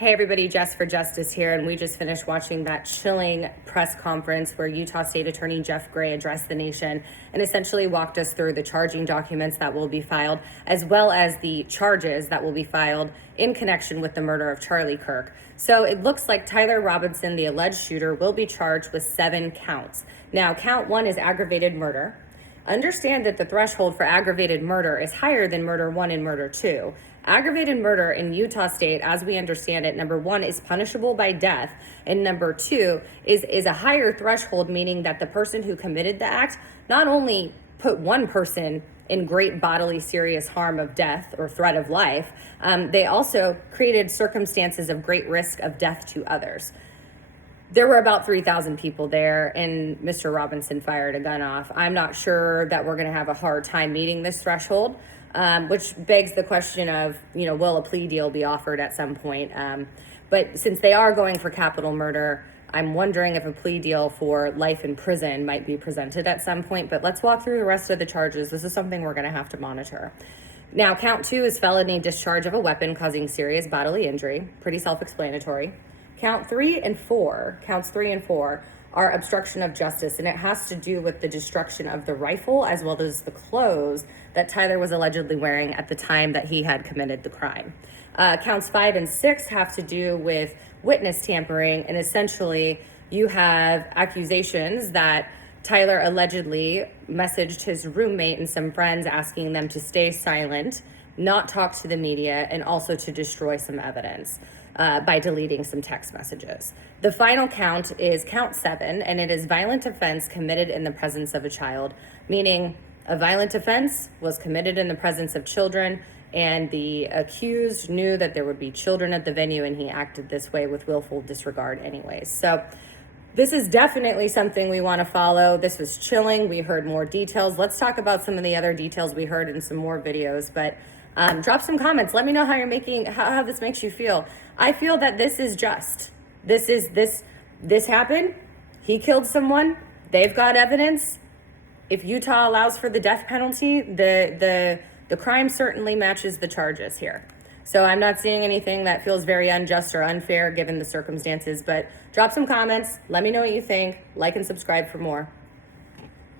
Hey everybody, Jess for Justice here, and we just finished watching that chilling press conference where Utah State Attorney Jeff Gray addressed the nation and essentially walked us through the charging documents that will be filed, as well as the charges that will be filed in connection with the murder of Charlie Kirk. So it looks like Tyler Robinson, the alleged shooter, will be charged with 7 counts. Now, count 1 is aggravated murder. Understand that the threshold for aggravated murder is higher than murder 1 and murder 2. Aggravated murder in Utah State, as we understand it, number 1 is punishable by death, and number 2 is a higher threshold, meaning that the person who committed the act not only put one person in great bodily serious harm of death or threat of life, they also created circumstances of great risk of death to others. There were about 3,000 people there, and Mr. Robinson fired a gun off. I'm not sure that we're going to have a hard time meeting this threshold, which begs the question of, will a plea deal be offered at some point? But since they are going for capital murder, I'm wondering if a plea deal for life in prison might be presented at some point. But let's walk through the rest of the charges. This is something we're going to have to monitor. Now, count 2 is felony discharge of a weapon causing serious bodily injury. Pretty self-explanatory. Counts 3 and 4 are obstruction of justice, and it has to do with the destruction of the rifle as well as the clothes that Tyler was allegedly wearing at the time that he had committed the crime. Counts 5 and 6 have to do with witness tampering, and essentially you have accusations that Tyler allegedly messaged his roommate and some friends asking them to stay silent, not talk to the media, and also to destroy some evidence by deleting some text messages. The final count is count 7, and it is violent offense committed in the presence of a child, meaning a violent offense was committed in the presence of children, and the accused knew that there would be children at the venue, and he acted this way with willful disregard anyways. So this is definitely something we want to follow. This was chilling. We heard more details. Let's talk about some of the other details we heard in some more videos, but drop some comments. Let me know how this makes you feel. I feel that this is just. This happened. He killed someone. They've got evidence. If Utah allows for the death penalty, the crime certainly matches the charges here. So I'm not seeing anything that feels very unjust or unfair given the circumstances, but drop some comments. Let me know what you think. Like and subscribe for more.